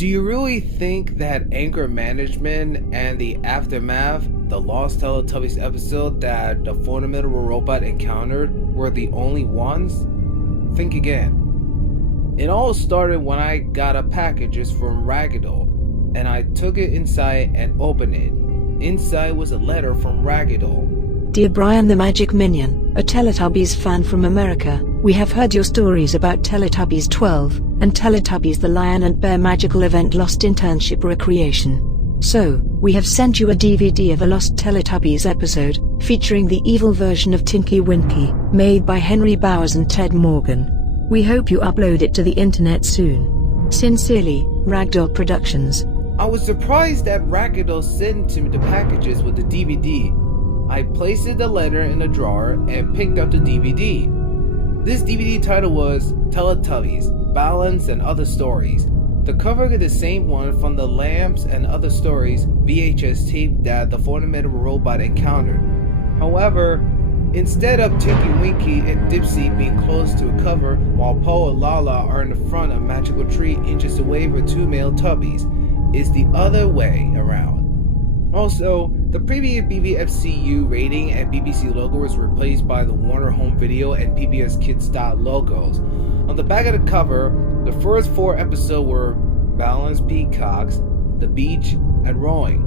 Do you really think that anger management and the aftermath, the Lost Teletubbies episode that the formidable robot encountered, were the only ones? Think again. It all started when I got a package from Ragdoll, and I took it inside and opened it. Inside was a letter from Ragdoll. Dear Brian the Magic Minion, a Teletubbies fan from America, we have heard your stories about Teletubbies 12, and Teletubbies the Lion and Bear magical event Lost Internship Recreation. So, we have sent you a DVD of a Lost Teletubbies episode, featuring the evil version of Tinky Winky, made by Henry Bowers and Ted Morgan. We hope you upload it to the internet soon. Sincerely, Ragdoll Productions. I was surprised that Ragdoll sent to me the packages with the DVD. I placed the letter in a drawer and picked up the DVD. This DVD title was Teletubbies, Balance and Other Stories. The cover is the same one from the Lamps and Other Stories VHS tape that the formidable robot encountered. However, instead of Tinky Winky and Dipsy being close to a cover while Po and Lala are in the front of a magical tree inches away from two male Tubbies, it's the other way around. Also, the previous BBFCU rating and BBC logo was replaced by the Warner Home Video and PBS Kids style logos. On the back of the cover, the first 4 episodes were Balance, Peacocks, The Beach, and Rowing.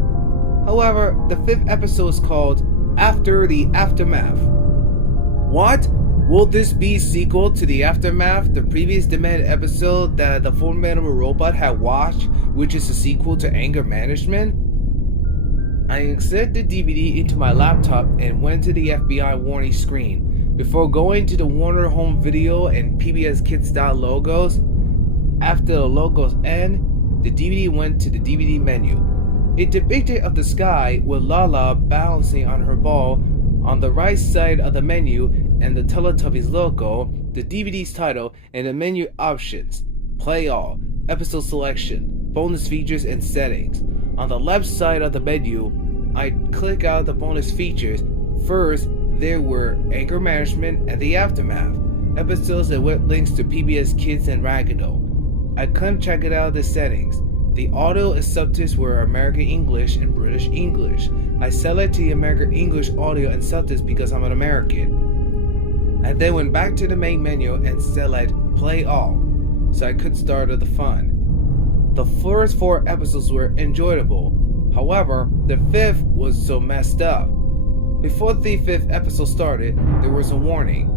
However, the 5th episode is called After the Aftermath. What? Will this be sequel to The Aftermath, the previous demanded episode that the formidable robot had watched, which is a sequel to Anger Management? I inserted the DVD into my laptop and went to the FBI warning screen. Before going to the Warner Home Video and PBS Kids style logos, after the logos end, the DVD went to the DVD menu. It depicted of the sky with Lala balancing on her ball on the right side of the menu and the Teletubbies logo, the DVD's title, and the menu options, play all, episode selection, bonus features and settings. On the left side of the menu, I click out the bonus features. First, there were Anger Management and The Aftermath, episodes that went links to PBS Kids and Ragdoll. I couldn't check it out the settings. The audio and subtitles were American English and British English. I selected the American English audio and subtitles because I'm an American. I then went back to the main menu and select Play All, so I could start the fun. The first 4 episodes were enjoyable. However, the 5th was so messed up. Before the 5th episode started, there was a warning.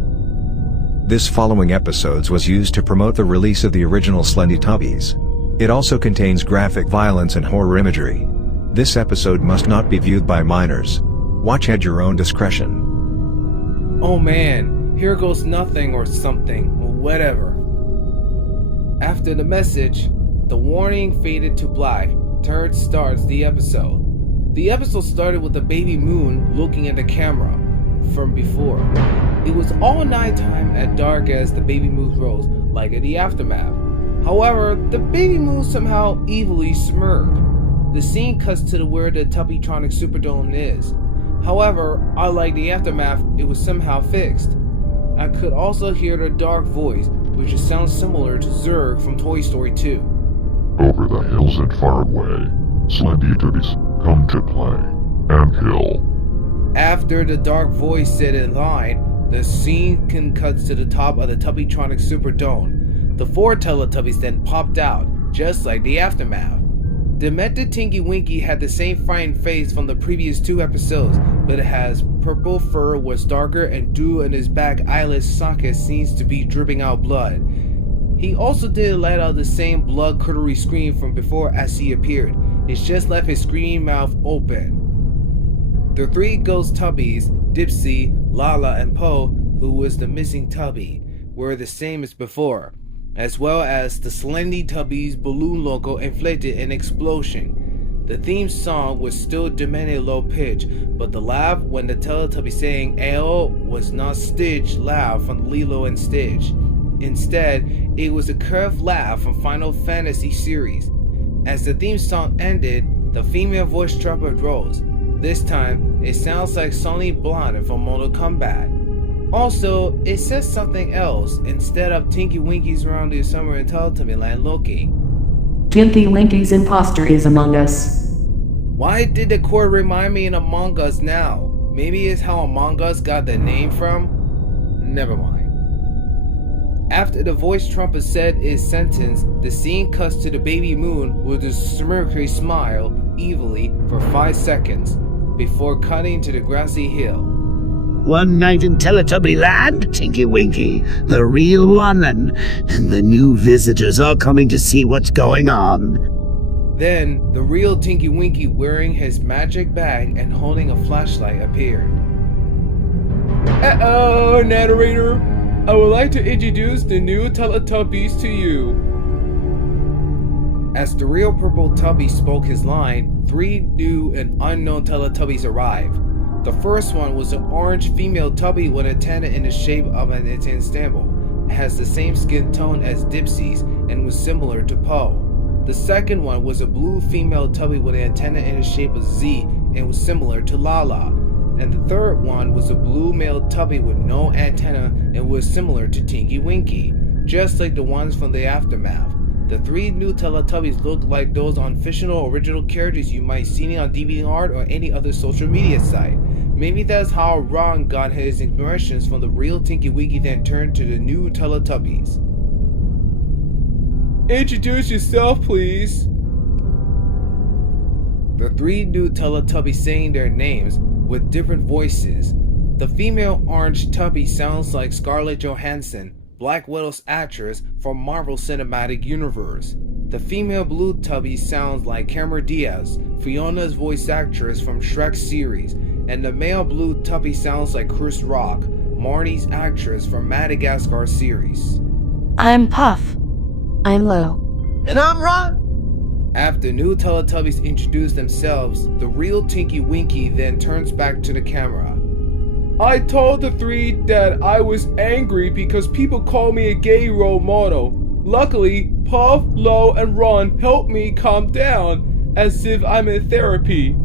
This following episodes was used to promote the release of the original Teletubbies. It also contains graphic violence and horror imagery. This episode must not be viewed by minors. Watch at your own discretion. Oh man, here goes nothing or something, or whatever. After the message, the warning faded to black. Turd starts the episode. The episode started with the baby moon looking at the camera from before. It was all nighttime at dark as the baby moon rose, like in The Aftermath. However, the baby moon somehow evilly smirked. The scene cuts to where the Tubbytronic Superdome is. However, unlike The Aftermath, it was somehow fixed. I could also hear the dark voice, which sounds similar to Zurg from Toy Story 2. Over the hills and far away, Teletubbies come to play and kill. After the dark voice said in line, the scene cuts to the top of the Tubbytronic Superdome. The 4 Teletubbies then popped out, just like The Aftermath. Demented Tinky Winky had the same frightened face from the previous 2 episodes, but it has purple fur, was darker, and dew in his back eyelid socket seems to be dripping out blood. He also didn't let out the same blood-curdling scream from before as he appeared. It's just left his screaming mouth open. The 3 ghost Tubbies, Dipsy, Lala, and Po, who was the missing Tubby, were the same as before, as well as the Teletubbies balloon logo inflicted an explosion. The theme song was still demanding low pitch, but the laugh when the Teletubby sang "Ayo" was not Stitch laugh from Lilo and Stitch. Instead, it was a curved laugh from Final Fantasy series. As the theme song ended, the female voice trumpet rose. This time, it sounds like Sonny Blonde from Mortal Kombat. Also, it says something else instead of Tinky Winky's around the summer in Teletubby Land looking. Tinky Winky's imposter is among us. Why did the chord remind me of Among Us now? Maybe it's how Among Us got the name from? Never mind. After the voice trumpet said his sentence, the scene cuts to the baby moon with a smirky smile evilly for 5 seconds, before cutting to the grassy hill. One night in Teletubby Land, Tinky Winky, the real one, and the new visitors are coming to see what's going on. Then, the real Tinky Winky wearing his magic bag and holding a flashlight appeared. Uh-oh, narrator! I would like to introduce the new Teletubbies to you. As the real purple Tubby spoke his line, 3 new and unknown Teletubbies arrived. The first one was an orange female Tubby with an antenna in the shape of an Istanbul. It has the same skin tone as Dipsy's and was similar to Poe. The second one was a blue female Tubby with an antenna in the shape of Z and was similar to Lala. And the third one was a blue male Tubby with no antenna and was similar to Tinky Winky, just like the ones from the Aftermath. The 3 new Teletubbies look like those on fictional original characters you might see on DeviantArt or any other social media site. Maybe that's how Ron got his impressions from the real Tinky Winky, then turned to the new Teletubbies. Introduce yourself, please. The 3 new Teletubbies saying their names with different voices. The female orange Tubby sounds like Scarlett Johansson, Black Widow's actress from Marvel Cinematic Universe. The female blue Tubby sounds like Cameron Diaz, Fiona's voice actress from Shrek series, and the male blue Tubby sounds like Chris Rock, Marnie's actress from Madagascar series. I'm Puff. I'm Lo. And I'm Ron. After new Teletubbies introduce themselves, the real Tinky Winky then turns back to the camera. I told the 3 that I was angry because people call me a gay role model. Luckily, Puff, Lo, and Ron helped me calm down, as if I'm in therapy.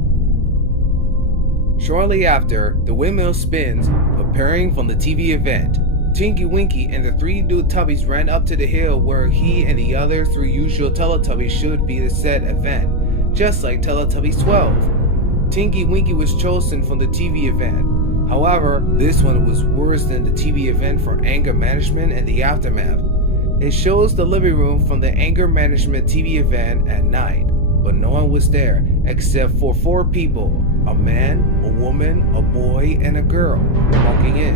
Shortly after, the windmill spins, preparing for the TV event. Tinky Winky and the 3 new Tubbies ran up to the hill where he and the other 3 usual Teletubbies should be the said event, just like Teletubbies 12. Tinky Winky was chosen for the TV event. However, this one was worse than the TV event for anger management and the aftermath. It shows the living room from the anger management TV event at night, but no one was there except for 4 people, a man, a woman, a boy, and a girl, walking in.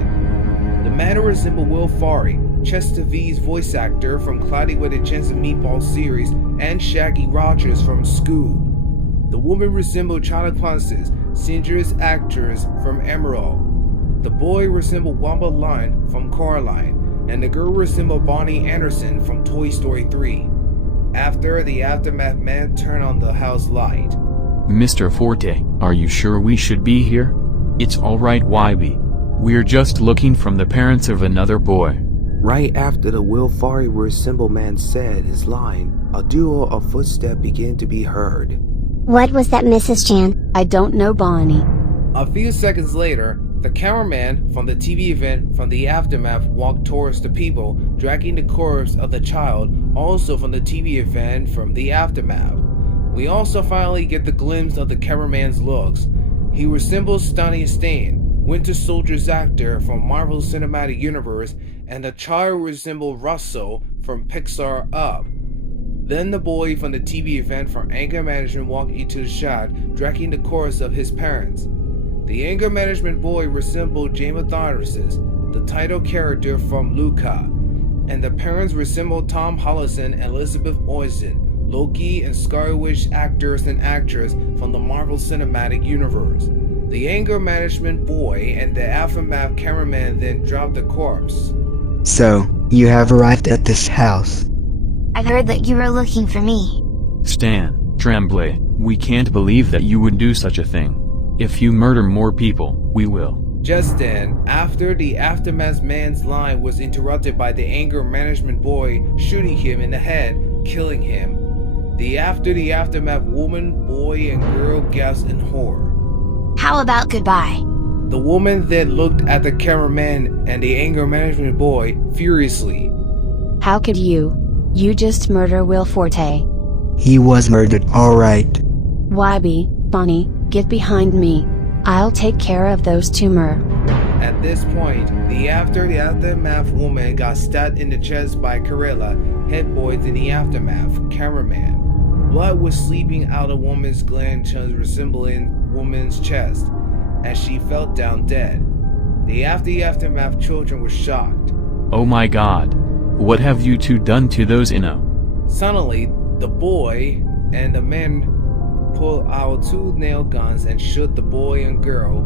The man resembled Will Farley, Chester V's voice actor from Cloudy with a Chance of Meatballs series, and Shaggy Rogers from Scoob. The woman resembled China Clancy's, Cinder's actress from Emerald. The boy resembled Wamba Line from Coraline, and the girl resembled Bonnie Anderson from Toy Story 3. After the aftermath, man turned on the house light. Mr. Forte, are you sure we should be here? It's alright, YB. We're just looking from the parents of another boy. Right after the Will Farley resembled man said his line, a duo of footsteps began to be heard. What was that, Mrs. Chan? I don't know, Bonnie. A few seconds later, the cameraman from the TV event from the aftermath walked towards the people, dragging the corpse of the child, also from the TV event from the aftermath. We also finally get the glimpse of the cameraman's looks. He resembles Stunning Stain, Winter Soldier's actor from Marvel Cinematic Universe, and the child resembled Russell from Pixar Up. Then the boy from the TV event from Anger Management walked into the shot, dragging the corpse of his parents. The Anger Management boy resembled James Adonis, the title character from Luca, and the parents resembled Tom Hollison and Elizabeth Olsen, Loki and Scarlet Witch actors and actresses from the Marvel Cinematic Universe. The Anger Management boy and the aftermath cameraman then dropped the corpse. So, you have arrived at this house. I heard that you were looking for me. Stan, Tremblay, we can't believe that you would do such a thing. If you murder more people, we will. Just then, after the aftermath man's line was interrupted by the Anger Management boy shooting him in the head, killing him. The aftermath woman, boy, and girl gasped in horror. How about goodbye? The woman then looked at the cameraman and the Anger Management boy furiously. How could you? You just murder Will Forte. He was murdered, alright. YB, Bonnie, get behind me. I'll take care of those tumor. At this point, the aftermath woman got stabbed in the chest by Karela, head boys in the aftermath, cameraman. Blood was seeping out of woman's gland resembling woman's chest, as she fell down dead. The aftermath children were shocked. Oh my god. What have you two done to those Inno? Suddenly, the boy and the man pulled out 2 nail guns and shot the boy and girl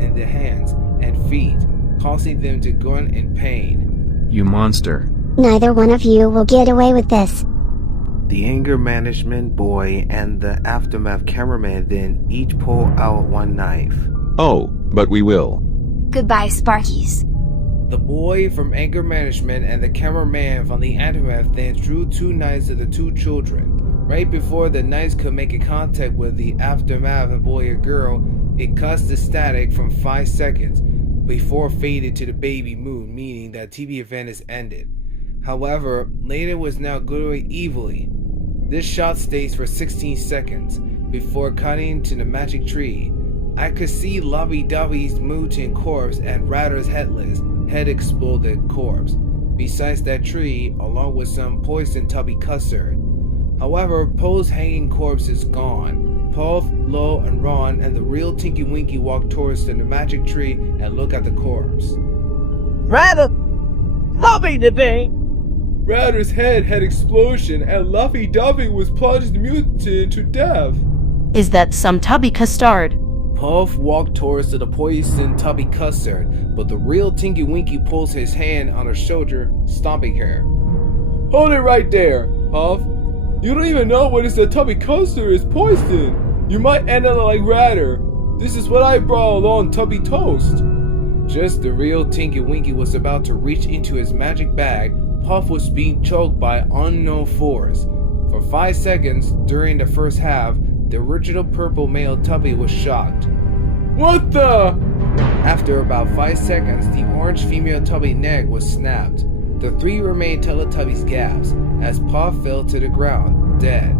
in the hands and feet, causing them to grunt in pain. You monster. Neither one of you will get away with this. The anger management boy and the aftermath cameraman then each pull out 1 knife. Oh, but we will. Goodbye, Sparkies. The boy from anger management and the cameraman from the aftermath then drew 2 knives to the 2 children. Right before the knives could make a contact with the aftermath boy or girl, it cuts the static from 5 seconds before faded to the baby moon, meaning that TV event is ended. However, later was now growing evilly. This shot stays for 16 seconds before cutting to the magic tree. I could see Lovey-Dovey's mutant corpse and Ratter's head exploded corpse, besides that tree, along with some poison tubby custard. However, Poe's hanging corpse is gone. Puff, Lo, and Ron and the real Tinky Winky walk towards the magic tree and look at the corpse. Ratter! Lovey-Dovey! Ratter's head had explosion and Lovey-Dovey was plunged mutant to death. Is that some tubby custard? Puff walked towards the poison tubby custard, but the real Tinky Winky pulls his hand on her shoulder, stomping her. Hold it right there, Puff. You don't even know what is the tubby custard is poison. You might end up like Ratter. This is what I brought along, Tubby Toast. Just the real Tinky Winky was about to reach into his magic bag, Puff was being choked by unknown force. For 5 seconds during the first half, the original purple male Tubby was shocked. What the? After about 5 seconds, the orange female Tubby neck was snapped. The 3 remaining Teletubbies gasped as Puff fell to the ground, dead.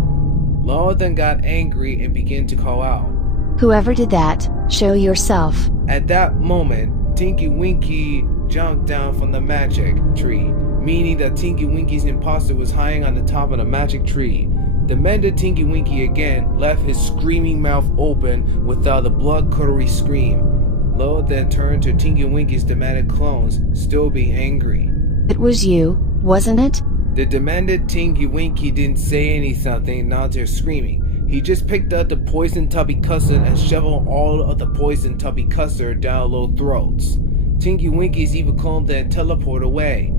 Lola then got angry and began to call out. Whoever did that, show yourself. At that moment, Tinky Winky jumped down from the magic tree, meaning that Tinky Winky's imposter was hiding on the top of the magic tree. The mended Tinky Winky again left his screaming mouth open without a blood-curdling scream. Lo then turned to Tinky Winky's demanded clones, still being angry. It was you, wasn't it? The demanded Tinky Winky didn't say anything, not to screaming. He just picked up the poison tubby custard and shoveled all of the poison tubby custard down Lo's throats. Tinky Winky's evil clone then teleported away.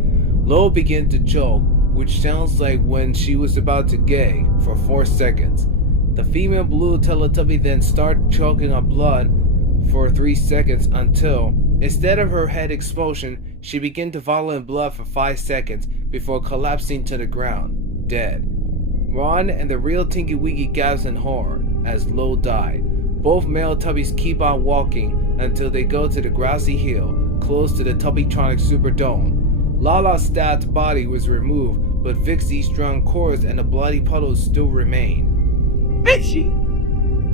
Lo began to choke, which sounds like when she was about to gag, for 4 seconds. The female blue Teletubby then started choking on blood for 3 seconds until, instead of her head explosion, she began to volley in blood for 5 seconds before collapsing to the ground, dead. Ron and the real Tinky Winky gasped in horror as Lo died. Both male Tubbies keep on walking until they go to the grassy hill close to the Tubbytronic Superdome. Lala's stabbed body was removed, but Vixie's drawn cords and the bloody puddles still remain. Vixie!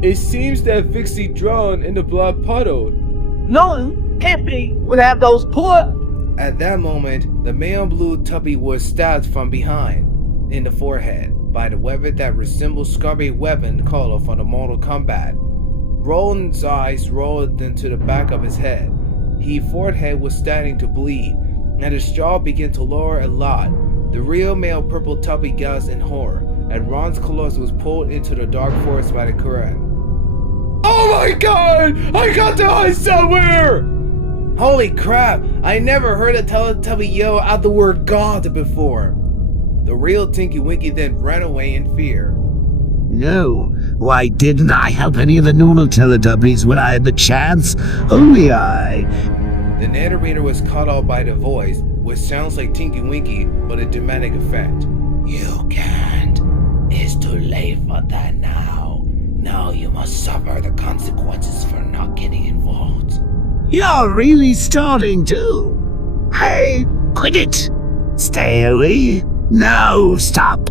It seems that Vixie drowned in the blood puddle. No, can't be without those poor. At that moment, the male blue Tubby was stabbed from behind in the forehead by the weapon that resembles Scarby weapon color from the Mortal Kombat. Roland's eyes rolled into the back of his head. His forehead was starting to bleed, and his jaw began to lower a lot. The real male purple Tubby gasped in horror, and Ron's colossus was pulled into the dark forest by the current. Oh my god! I got to hide somewhere! Holy crap! I never heard a Teletubby yell out the word God before. The real Tinky Winky then ran away in fear. No, why didn't I help any of the normal Teletubbies when I had the chance? Only I. The narrator was cut off by the voice, which sounds like Tinky Winky, but a dramatic effect. You can't. It's too late for that now. Now you must suffer the consequences for not getting involved. You're really starting to. Hey, quit it. Stay away. No, stop.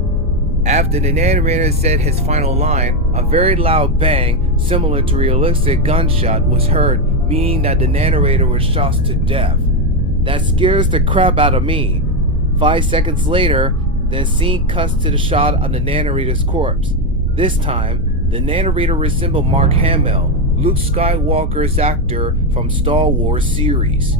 After the narrator said his final line, a very loud bang, similar to a realistic gunshot, was heard, meaning that the narrator was shot to death. That scares the crap out of me. 5 seconds later, the scene cuts to the shot of the narrator's corpse. This time, the narrator resembled Mark Hamill, Luke Skywalker's actor from Star Wars series.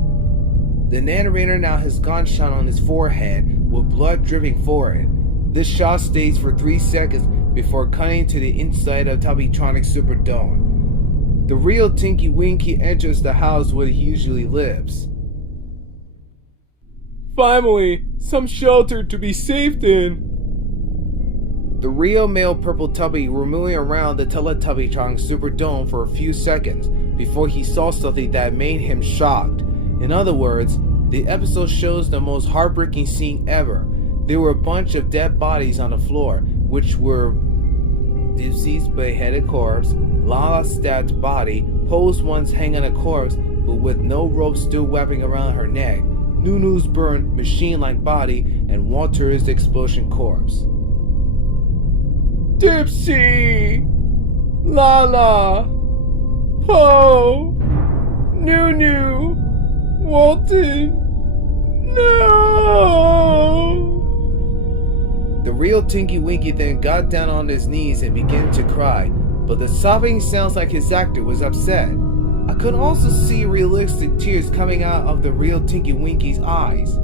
The narrator now has gunshot on his forehead with blood dripping forward. This shot stays for 3 seconds before cutting to the inside of Tubbytronic Superdome. The real Tinky Winky enters the house where he usually lives. Finally, some shelter to be safe in. The real male Purple Tubby were moving around the Teletubbytronic Superdome for a few seconds before he saw something that made him shocked. In other words, the episode shows the most heartbreaking scene ever. There were a bunch of dead bodies on the floor, which were Dipsy's beheaded corpse, Lala's stabbed body, Poe's once hanging a corpse but with no rope still wrapping around her neck, Nunu's burned machine-like body, and Walter's explosion corpse. Dipsy! Lala! Poe! Nunu! Walton! No! The real Tinky Winky then got down on his knees and began to cry, but the sobbing sounds like his actor was upset. I could also see realistic tears coming out of the real Tinky Winky's eyes.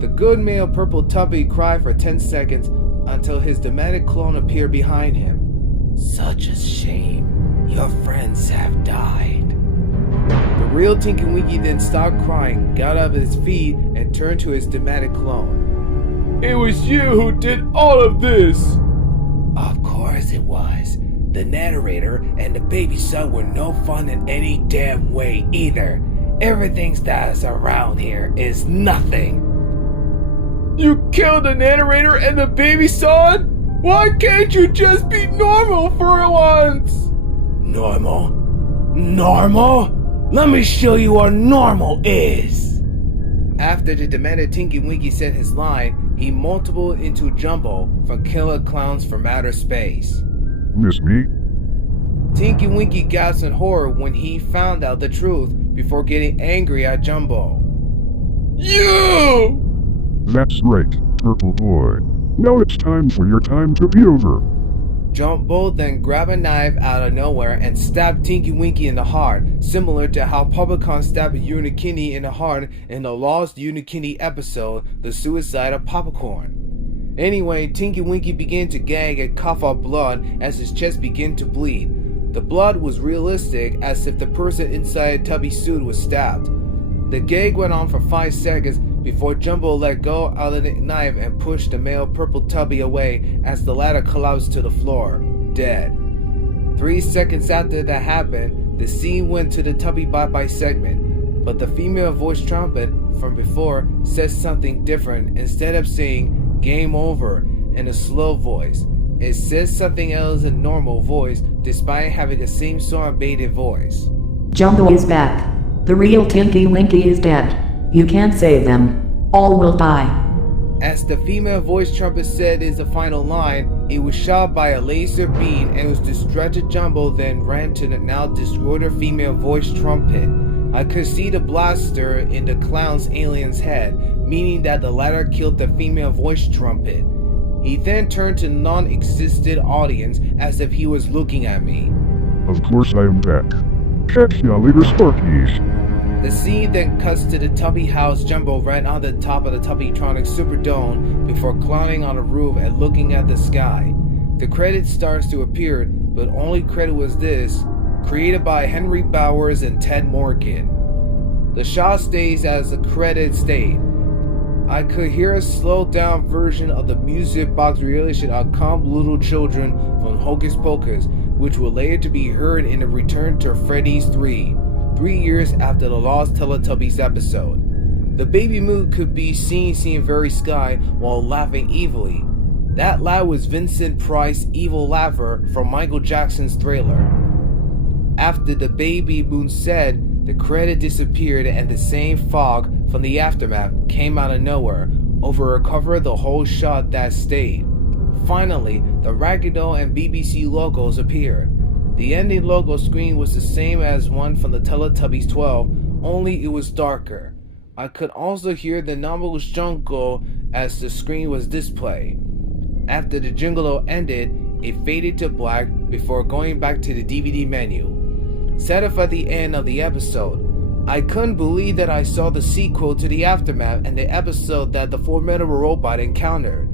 The good male Purple Tubby cried for 10 seconds until his dramatic clone appeared behind him. Such a shame. Your friends have died. The real Tinky Winky then stopped crying, got up his feet, and turned to his dramatic clone. It was you who did all of this! Of course it was. The narrator and the baby son were no fun in any damn way either. Everything that's around here is nothing. You killed the narrator and the baby son? Why can't you just be normal for once? Normal? Normal? Let me show you what normal is. After the demanded Tinky Winky said his line, he multiplied into Jumbo from Killer Clowns from Outer Space. Miss me? Tinky Winky gasped in horror when he found out the truth before getting angry at Jumbo. You! That's right, Purple Boy. Now it's time for your time to be over. Jumbo then grabbed a knife out of nowhere and stabbed Tinky Winky in the heart, similar to how Popcorn stabbed Unikitty in the heart in the lost Unikitty episode, The Suicide of Popcorn. Anyway, Tinky Winky began to gag and cough up blood as his chest began to bleed. The blood was realistic, as if the person inside Tubby's suit was stabbed. The gag went on for 5 seconds before Jumbo let go of the knife and pushed the male Purple Tubby away as the latter collapsed to the floor, dead. 3 seconds after that happened, the scene went to the Tubby bye-bye segment, but the female voice trumpet from before said something different. Instead of saying "Game over" in a slow voice, it says something else in normal voice despite having the same song-baited voice. Jumbo is back. The real Tinky Winky is dead. You can't save them. All will die. As the female voice trumpet said is the final line, it was shot by a laser beam and was distracted. Jumbo then ran to the now destroyed female voice trumpet. I could see the blaster in the clown's alien's head, meaning that the latter killed the female voice trumpet. He then turned to the non-existent audience as if he was looking at me. Of course I am back. Catch ya later, Sparkies. The scene then cuts to the Tubby house. Jumbo ran on the top of the Tubbytronic Superdome before climbing on the roof and looking at the sky. The credit starts to appear, but only credit was this, created by Henry Bowers and Ted Morgan. The shot stays as the credits stayed. I could hear a slowed down version of the music box relation of Come Little Children from Hocus Pocus, which will later to be heard in the Return to Freddy's 3 years after the Lost Teletubbies episode. The baby moon could be seen seeing very sky while laughing evilly. That laugh was Vincent Price's evil laugher from Michael Jackson's Thriller. After the baby moon said, the credit disappeared and the same fog from the aftermath came out of nowhere over a cover of the whole shot that stayed. Finally, the Raggedy and BBC logos appeared. The ending logo screen was the same as one from the Teletubbies 12, only it was darker. I could also hear the anomalous jungle as the screen was displayed. After the jingle ended, it faded to black before going back to the DVD menu. Set up at the end of the episode. I couldn't believe that I saw the sequel to the aftermath and the episode that the formidable robot encountered.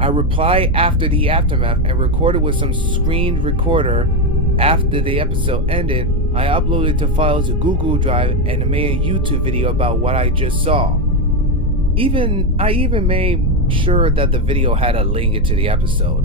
I replied after the aftermath and recorded with some screen recorder. After the episode ended, I uploaded the files to Google Drive and made a YouTube video about what I just saw. I even made sure that the video had a link to the episode.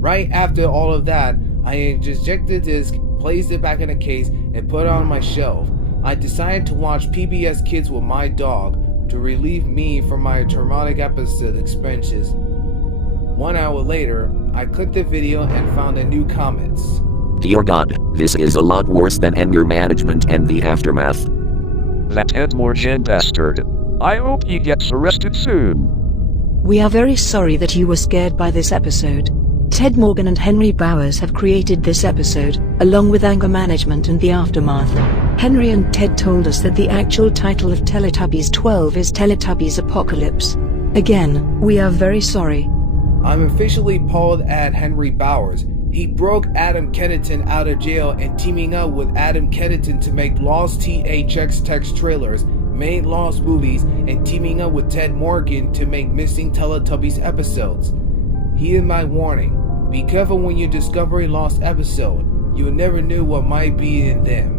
Right after all of that, I ejected the disc, placed it back in the case, and put it on my shelf. I decided to watch PBS Kids with my dog to relieve me from my traumatic episode experiences. 1 hour later, I clicked the video and found a new comments. Dear God, this is a lot worse than anger management and the aftermath. That Ed Morgan bastard. I hope he gets arrested soon. We are very sorry that you were scared by this episode. Ted Morgan and Henry Bowers have created this episode, along with anger management and the aftermath. Henry and Ted told us that the actual title of Teletubbies 12 is Teletubbies Apocalypse. Again, we are very sorry. I'm officially appalled at Henry Bowers. He broke Adam Kennington out of jail and teaming up with Adam Kennington to make Lost THX text trailers, made Lost movies, and teaming up with Ted Morgan to make Missing Teletubbies episodes. Heed my warning. Be careful when you discover a lost episode. You never knew what might be in them.